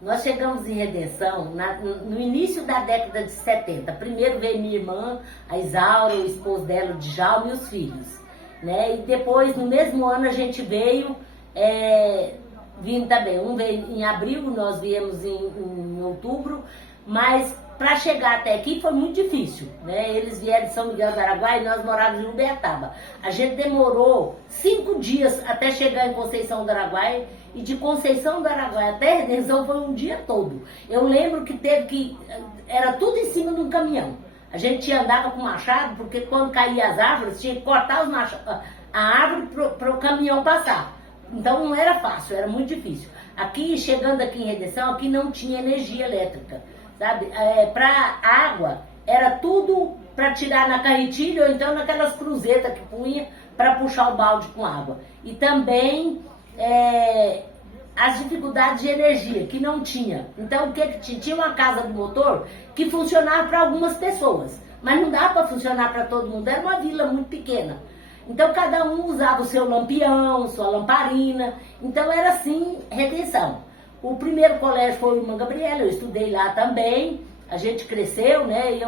Nós chegamos em Redenção no início da década de 70. Primeiro veio minha irmã, a Isaura, o esposo dela, o Djalma, e os filhos. Né? E depois, no mesmo ano, a gente veio, vindo também. Um veio em abril, nós viemos em outubro, mas para chegar até aqui foi muito difícil. Né? Eles vieram de São Miguel do Araguaia e nós morávamos em Uberaba. A gente demorou 5 dias até chegar em Conceição do Araguaia, e de Conceição do Araguaia até Redenção foi um dia todo. Eu lembro que era tudo em cima de um caminhão. A gente andava com machado, porque quando caía as árvores, tinha que cortar a árvore para o caminhão passar. Então não era fácil, era muito difícil. Aqui, chegando aqui em Redenção, aqui não tinha energia elétrica, sabe? Para água, era tudo para tirar na carretilha ou então naquelas cruzetas que punha para puxar o balde com água. E também as dificuldades de energia, que não tinha. Então, o que tinha? Tinha uma casa do motor que funcionava para algumas pessoas, mas não dava para funcionar para todo mundo, era uma vila muito pequena. Então, cada um usava o seu lampião, sua lamparina, então era assim, Redenção. O primeiro colégio foi o Irmã Gabriela, eu estudei lá também, a gente cresceu, né?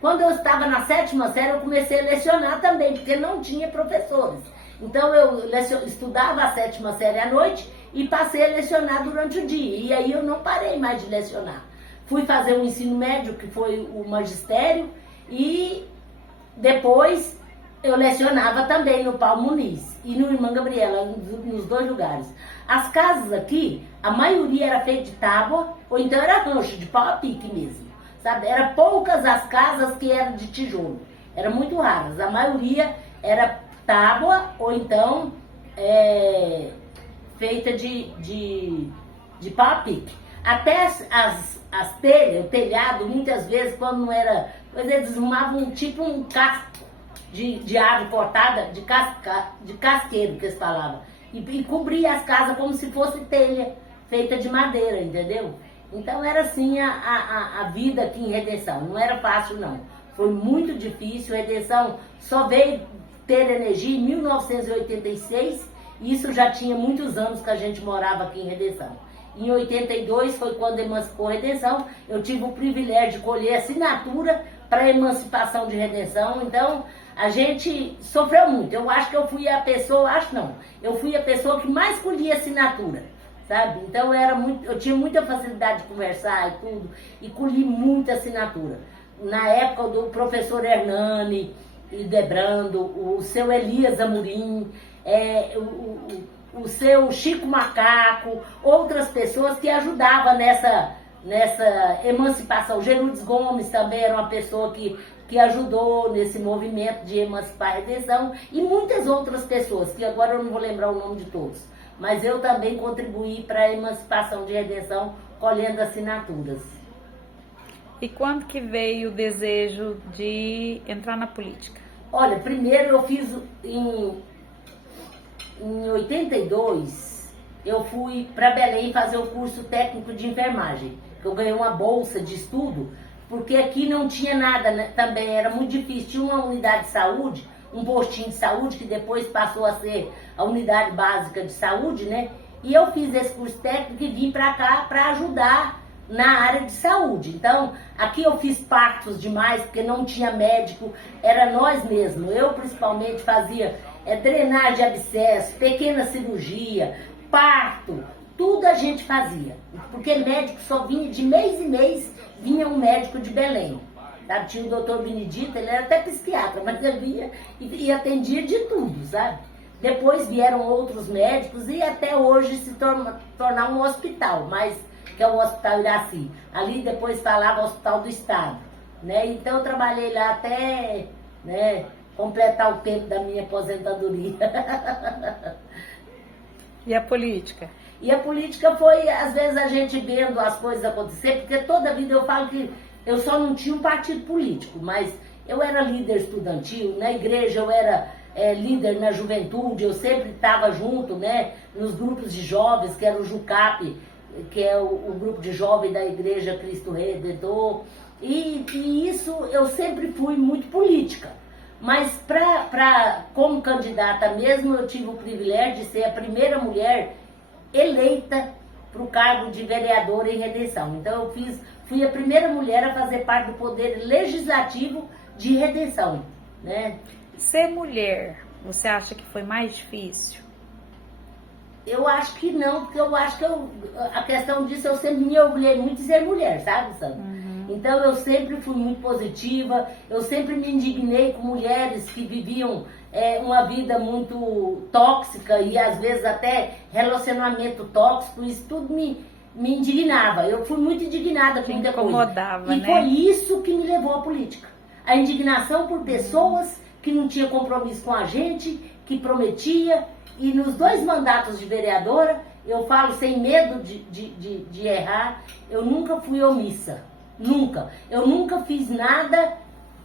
Quando eu estava na 7ª série, eu comecei a lecionar também, porque não tinha professores. Então eu estudava a 7ª série à noite e passei a lecionar durante o dia. E aí eu não parei mais de lecionar. Fui fazer o ensino médio, que foi o magistério, e depois eu lecionava também no Paulo Muniz e no Irmã Gabriela, nos 2 lugares. As casas aqui, a maioria era feita de tábua, ou então era rancho, de pau a pique mesmo. Sabe? Era poucas as casas que eram de tijolo. Eram muito raras. A maioria era tábua ou então feita de pau a pique. Até as telhas, o telhado, muitas vezes, quando não era... eles arrumavam tipo um casco de árvore cortada, de casqueiro, que eles falavam. E cobria as casas como se fosse telha, feita de madeira, entendeu? Então era assim a vida aqui em Redenção. Não era fácil, não. Foi muito difícil. Redenção só veio ter energia em 1986. E isso já tinha muitos anos que a gente morava aqui em Redenção. Em 82 foi quando emancipou Redenção. Eu tive o privilégio de colher assinatura para a emancipação de Redenção. Então a gente sofreu muito. Eu acho que eu fui a pessoa, eu fui a pessoa que mais colhia assinatura. Sabe? Então eu tinha muita facilidade de conversar e tudo, e colhi muita assinatura. Na época do professor Hernani e Debrando, o seu Elias Amorim, o seu Chico Macaco, outras pessoas que ajudavam nessa emancipação. Gerúdes Gomes também era uma pessoa que ajudou nesse movimento de emancipar a Redenção, e muitas outras pessoas, que agora eu não vou lembrar o nome de todos. Mas eu também contribuí para a emancipação de Redenção, colhendo assinaturas. E quando que veio o desejo de entrar na política? Olha, primeiro eu fiz em 82, eu fui para Belém fazer o curso técnico de enfermagem. Eu ganhei uma bolsa de estudo, porque aqui não tinha nada, né? Também era muito difícil. Tinha uma unidade de saúde, um postinho de saúde, que depois passou a ser a unidade básica de saúde, né? E eu fiz esse curso técnico e vim para cá para ajudar na área de saúde. Então, aqui eu fiz partos demais, porque não tinha médico, era nós mesmos. Eu, principalmente, fazia drenagem de abscesso, pequena cirurgia, parto, tudo a gente fazia. Porque médico só vinha, de mês em mês, vinha um médico de Belém. Sabe? Tinha o doutor Benedito, ele era até psiquiatra, mas ele vinha e atendia de tudo, sabe? Depois vieram outros médicos e até hoje se tornar um hospital, que é o Hospital Iraci. Ali depois falava Hospital do Estado, né? Então eu trabalhei lá até, né, completar o tempo da minha aposentadoria. E a política? E a política foi, às vezes, a gente vendo as coisas acontecer, porque toda a vida eu falo que eu só não tinha um partido político, mas eu era líder estudantil, na igreja eu era líder na juventude, eu sempre estava junto, né, nos grupos de jovens, que era o JUCAP, que é o grupo de jovens da Igreja Cristo Redentor, e isso eu sempre fui muito política. Mas como candidata mesmo, eu tive o privilégio de ser a primeira mulher eleita para o cargo de vereadora em Redenção. Então eu fui a primeira mulher a fazer parte do poder legislativo de Redenção, né? Ser mulher, você acha que foi mais difícil? Eu acho que não, porque eu acho que a questão disso, eu sempre me orgulhei muito de ser mulher, sabe, Sandra? Então eu sempre fui muito positiva, eu sempre me indignei com mulheres que viviam uma vida muito tóxica e às vezes até relacionamento tóxico, isso tudo me indignava. Eu fui muito indignada com muita coisa. Incomodava, E né? foi isso que me levou à política. A indignação por pessoas que não tinham compromisso com a gente, que prometia. E nos 2 mandatos de vereadora, eu falo sem medo de errar, eu nunca fui omissa. Nunca. Eu nunca fiz nada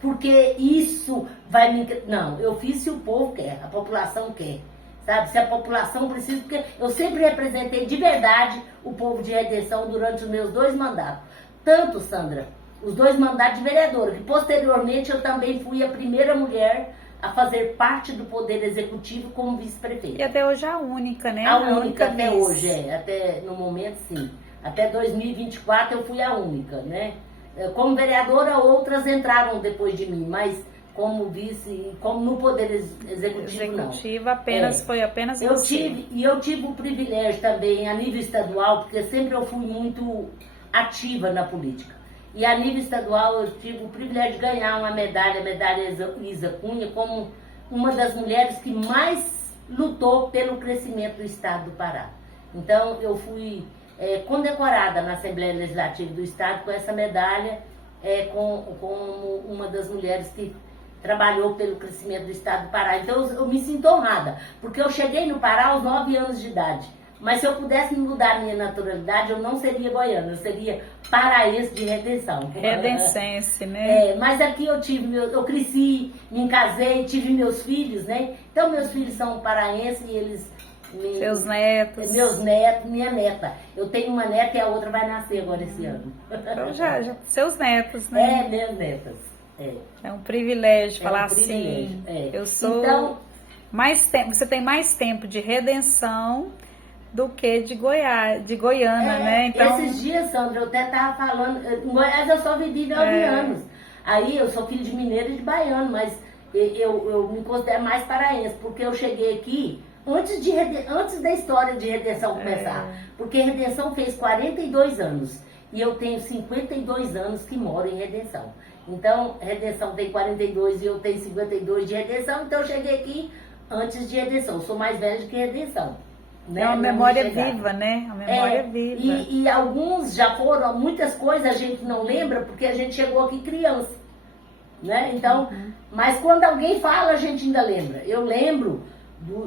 porque isso vai me... Não, eu fiz se o povo quer, a população quer. Sabe? Se a população precisa, porque eu sempre representei de verdade o povo de Redenção durante os meus 2 mandatos. Tanto, Sandra, os 2 mandatos de vereadora, que posteriormente eu também fui a primeira mulher a fazer parte do Poder Executivo como vice-prefeita. E até hoje a única, né? A única até vice. hoje, até no momento sim. Até 2024 eu fui a única, né? Como vereadora, outras entraram depois de mim, mas como vice, como no Poder Executivo não. Apenas, foi apenas eu você. Eu tive o privilégio também a nível estadual, porque sempre eu fui muito ativa na política. E a nível estadual eu tive o privilégio de ganhar uma medalha, a medalha Isa Cunha, como uma das mulheres que mais lutou pelo crescimento do estado do Pará. Então eu fui condecorada na Assembleia Legislativa do Estado com essa medalha, como uma das mulheres que trabalhou pelo crescimento do estado do Pará. Então eu me sinto honrada, porque eu cheguei no Pará aos 9 anos de idade. Mas se eu pudesse mudar a minha naturalidade, eu não seria goiana, eu seria paraense de Redenção. Redencense, né? Mas aqui eu cresci, me casei, tive meus filhos, né? Então meus filhos são paraenses e eles... Seus netos. Meus netos, minha neta. Eu tenho uma neta e a outra vai nascer agora esse ano. Então já seus netos, né? Minhas netas. É um privilégio falar assim. Eu sou então, mais tempo. Você tem mais tempo de Redenção do que de Goiânia, né? Então, esses dias, Sandra, eu até estava falando, em Goiás eu só vivi 9 anos. Aí eu sou filho de mineiro e de baiano, mas eu me considero mais paraense, porque eu cheguei aqui antes da história de Redenção começar. Porque Redenção fez 42 anos e eu tenho 52 anos que moro em Redenção. Então, Redenção tem 42 e eu tenho 52 de Redenção, então eu cheguei aqui antes de Redenção. Eu sou mais velha do que Redenção. Né? É uma memória viva, né? A memória viva. E alguns já foram, muitas coisas a gente não lembra porque a gente chegou aqui criança. Né? Então, mas quando alguém fala, a gente ainda lembra. Eu lembro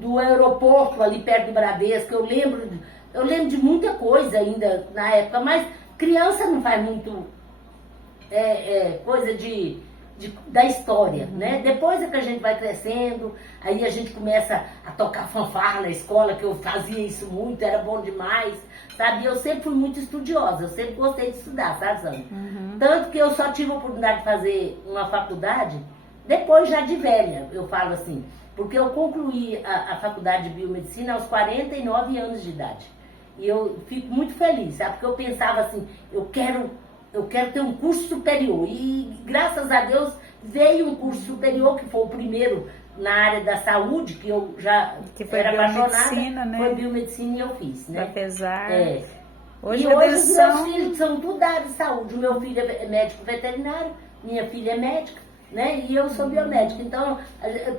do aeroporto ali perto do Bradesco, eu lembro de muita coisa ainda na época, mas criança não faz muito coisa da história, né? Depois é que a gente vai crescendo, aí a gente começa a tocar fanfarra na escola, que eu fazia isso muito, era bom demais, sabe? Eu sempre fui muito estudiosa, eu sempre gostei de estudar, sabe, Sandra? Tanto que eu só tive a oportunidade de fazer uma faculdade depois já de velha, eu falo assim, porque eu concluí a faculdade de biomedicina aos 49 anos de idade. E eu fico muito feliz, sabe? Porque eu pensava assim, eu quero ter um curso superior. E graças a Deus veio um curso superior, que foi o primeiro na área da saúde, que eu já era apaixonada, né? Foi biomedicina e eu fiz, né? Apesar... Hoje os meus filhos são tudo da área de saúde. O meu filho é médico veterinário, minha filha é médica, né? E eu sou biomédica. Então,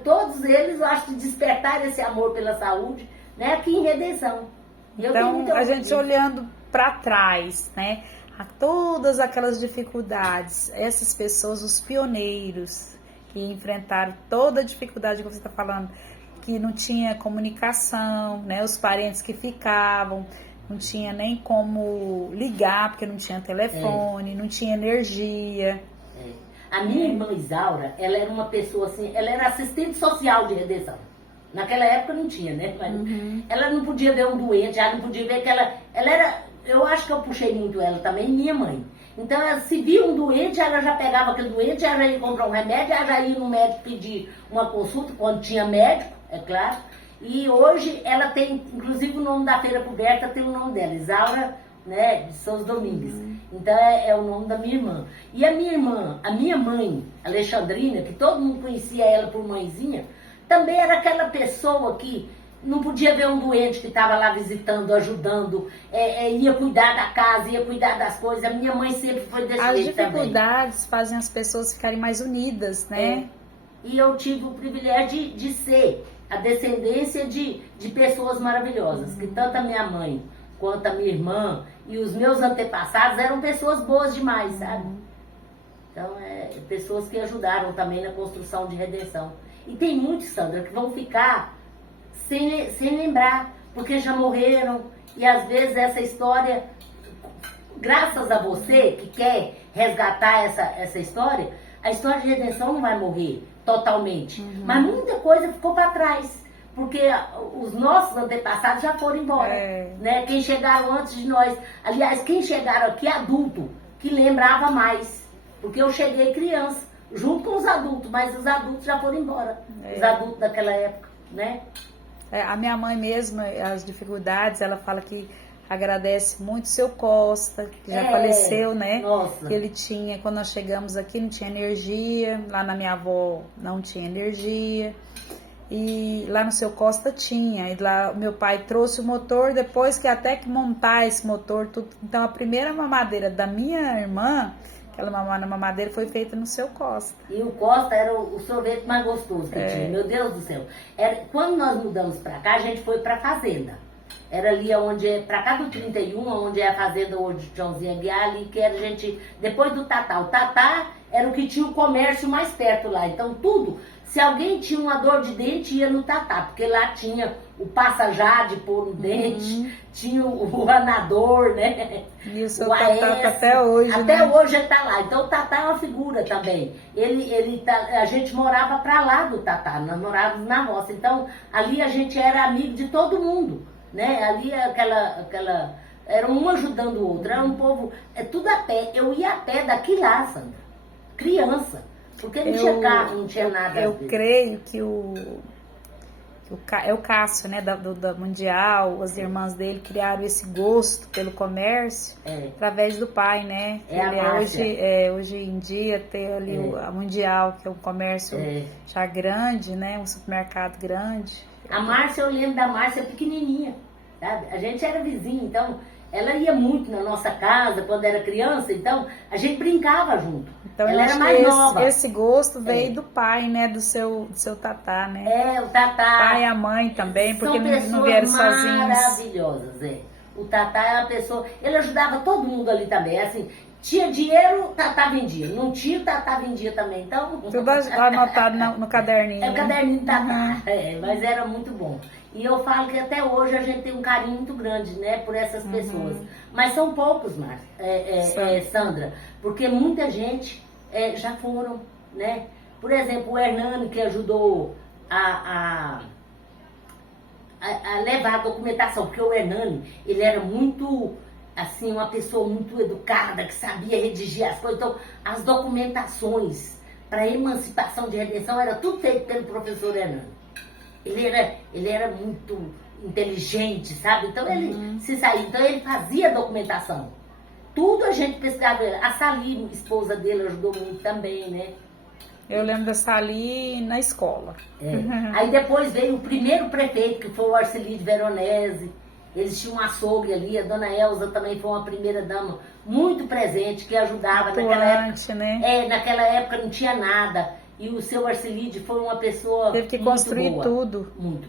todos eles, eu acho que despertaram esse amor pela saúde, né? Aqui em Redenção. Então, a gente olhando para trás, né? A todas aquelas dificuldades, essas pessoas, os pioneiros que enfrentaram toda a dificuldade que você está falando, que não tinha comunicação, né? Os parentes que ficavam, não tinha nem como ligar, porque não tinha telefone, não tinha energia. A minha irmã Isaura, ela era uma pessoa assim, ela era assistente social de Redenção. Naquela época não tinha, né? Mas ela não podia ver um doente, ela não podia ver que ela era... Eu acho que eu puxei muito ela também, minha mãe. Então, ela, se via um doente, ela já pegava aquele doente, ela já ia comprar um remédio, ela já ia no médico pedir uma consulta, quando tinha médico, é claro. E hoje ela tem, inclusive o nome da feira coberta tem o nome dela, Isaura, né, de Souza Domingues. Então é o nome da minha irmã. E a minha irmã, a minha mãe, Alexandrina, que todo mundo conhecia ela por mãezinha, também era aquela pessoa que não podia ver um doente que estava lá visitando, ajudando, ia cuidar da casa, ia cuidar das coisas. A minha mãe sempre foi desse jeito também. As dificuldades fazem as pessoas ficarem mais unidas, né? E eu tive o privilégio de ser a descendência de pessoas maravilhosas, que tanto a minha mãe quanto a minha irmã e os meus antepassados eram pessoas boas demais, sabe? Então, pessoas que ajudaram também na construção de redenção. E tem muitos, Sandra, que vão ficar sem lembrar, porque já morreram, e às vezes essa história, graças a você que quer resgatar essa história, a história de redenção não vai morrer totalmente, mas muita coisa ficou para trás, porque os nossos antepassados já foram embora, né? Quem chegaram antes de nós, aliás, quem chegaram aqui adulto, que lembrava mais, porque eu cheguei criança, junto com os adultos, mas os adultos já foram embora, os adultos daquela época, né? A minha mãe mesmo, as dificuldades, ela fala que agradece muito o seu Costa, que já faleceu, né? Nossa. Ele tinha, quando nós chegamos aqui, não tinha energia, lá na minha avó não tinha energia, e lá no seu Costa tinha, e lá meu pai trouxe o motor, depois que até que montar esse motor, tudo. Então a primeira mamadeira da minha irmã, aquela mamadeira foi feita no seu Costa. E o Costa era o sorvete mais gostoso que tinha, meu Deus do céu. Quando nós mudamos pra cá, a gente foi pra fazenda. Era ali onde pra cá do 31, onde é a fazenda hoje de Joãozinho Aguiar, ali que era a gente, depois do Tatá. O Tatá era o que tinha o comércio mais perto lá. Então tudo, se alguém tinha uma dor de dente, ia no Tatá, porque lá tinha o passa-jade pôr no dente, tinha o anador, né? E o seu Tatá tá até hoje, até hoje ele tá lá. Então o Tatá é uma figura também. A gente morava pra lá do Tatá, nós morávamos na roça. Então ali a gente era amigo de todo mundo, né? Ali era um ajudando o outro, era um povo, tudo a pé. Eu ia a pé daqui lá, Sandra, criança, porque não tinha carro, não tinha nada. Eu creio que é o Cássio, né, da Mundial, as irmãs dele criaram esse gosto pelo comércio através do pai, né? Hoje em dia tem ali a Mundial, que é um comércio já grande, né? Um supermercado grande. A Márcia, eu lembro da Márcia pequenininha, sabe? A gente era vizinho, então ela ia muito na nossa casa quando era criança, então a gente brincava junto. Então ela era mais nova. Esse gosto veio do pai, né? Do seu Tatá, né? O Tatá. O pai e a mãe também, porque não vieram sozinhos. Maravilhosas, O Tatá é uma pessoa, ele ajudava todo mundo ali também, assim, tinha dinheiro, o Tatá vendia, não tinha, o Tatá vendia também, então... Tudo anotado no caderninho. O caderninho do Tatá, mas era muito bom. E eu falo que até hoje a gente tem um carinho muito grande, né, por essas pessoas. Mas são poucos, Sandra, porque muita gente já foram, né? Por exemplo, o Hernani, que ajudou a levar a documentação, porque o Hernani, ele era muito, assim, uma pessoa muito educada, que sabia redigir as coisas. Então, as documentações para emancipação de redenção era tudo feito pelo professor Hernani. Ele era muito inteligente, sabe? Então ele se saía, então ele fazia documentação. Tudo a gente pesquisava. A Sali, esposa dele, ajudou muito também, né? Eu lembro da Sali na escola. Aí depois veio o primeiro prefeito, que foi o Arcelide Veronese. Eles tinham um açougue ali, a dona Elza também foi uma primeira dama muito presente, que ajudava naquela época. Né? Naquela época não tinha nada. E o seu Arcelide foi uma pessoa teve que construir boa. Tudo. Muito,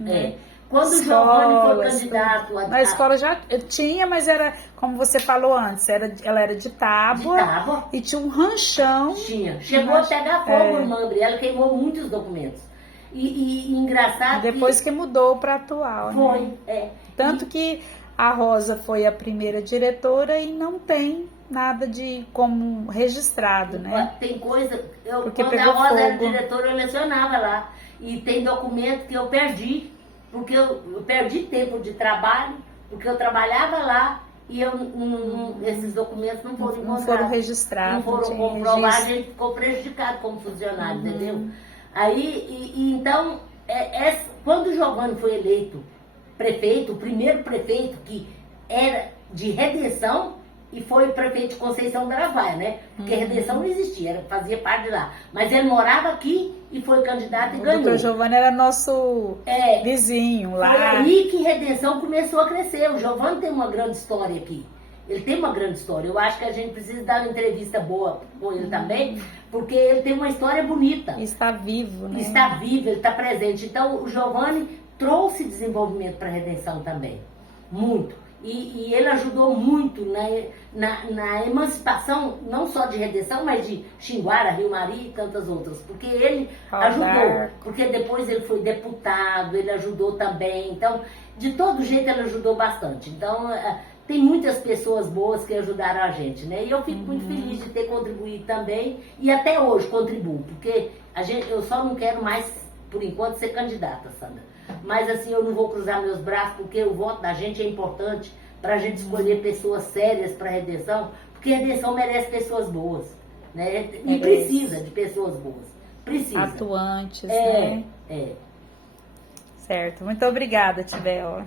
Quando o Giovanni foi candidato... Na escola já tinha, mas era, como você falou antes, ela era de tábua. E tinha um ranchão. Chegou a pegar fogo no Mambre, ela queimou muitos documentos. E engraçado... Depois que mudou para atual. Foi, Tanto que a Rosa foi a primeira diretora e não tem nada de como registrado, né? Tem coisa... Porque quando a Rosa era diretora, eu lecionava lá. E tem documento que eu perdi. Porque eu perdi tempo de trabalho, porque eu trabalhava lá e esses documentos não foram encontrados. Não foram registrados. Não foram comprovados, a gente ficou prejudicado como funcionário, entendeu? Aí, então, quando o Giovanni foi eleito prefeito, o primeiro prefeito que era de Redenção, e foi prefeito de Conceição da Araguaia, né? Porque Redenção não existia, fazia parte de lá. Mas ele morava aqui e foi candidato e ganhou. O doutor Giovanni era nosso vizinho lá. Foi aí que Redenção começou a crescer. O Giovanni tem uma grande história aqui. Ele tem uma grande história. Eu acho que a gente precisa dar uma entrevista boa com ele também, porque ele tem uma história bonita. E está vivo, né? Está vivo, ele está presente. Então, o Giovanni trouxe desenvolvimento para a Redenção também. Muito. E ele ajudou muito na emancipação, não só de Redenção, mas de Xinguara, Rio Maria e tantas outras. Porque ele ajudou. Porque depois ele foi deputado, ele ajudou também. Então, de todo jeito, ele ajudou bastante. Então, tem muitas pessoas boas que ajudaram a gente, né? E eu fico muito feliz de ter contribuído também. E até hoje contribuo. Porque eu só não quero mais, por enquanto, ser candidata, Sandra. Mas assim, eu não vou cruzar meus braços, porque o voto da gente é importante para a gente escolher pessoas sérias para a Redenção, porque a Redenção merece pessoas boas, né? E precisa de pessoas boas. Precisa. Atuantes, né? É. Certo. Muito obrigada, Tibela.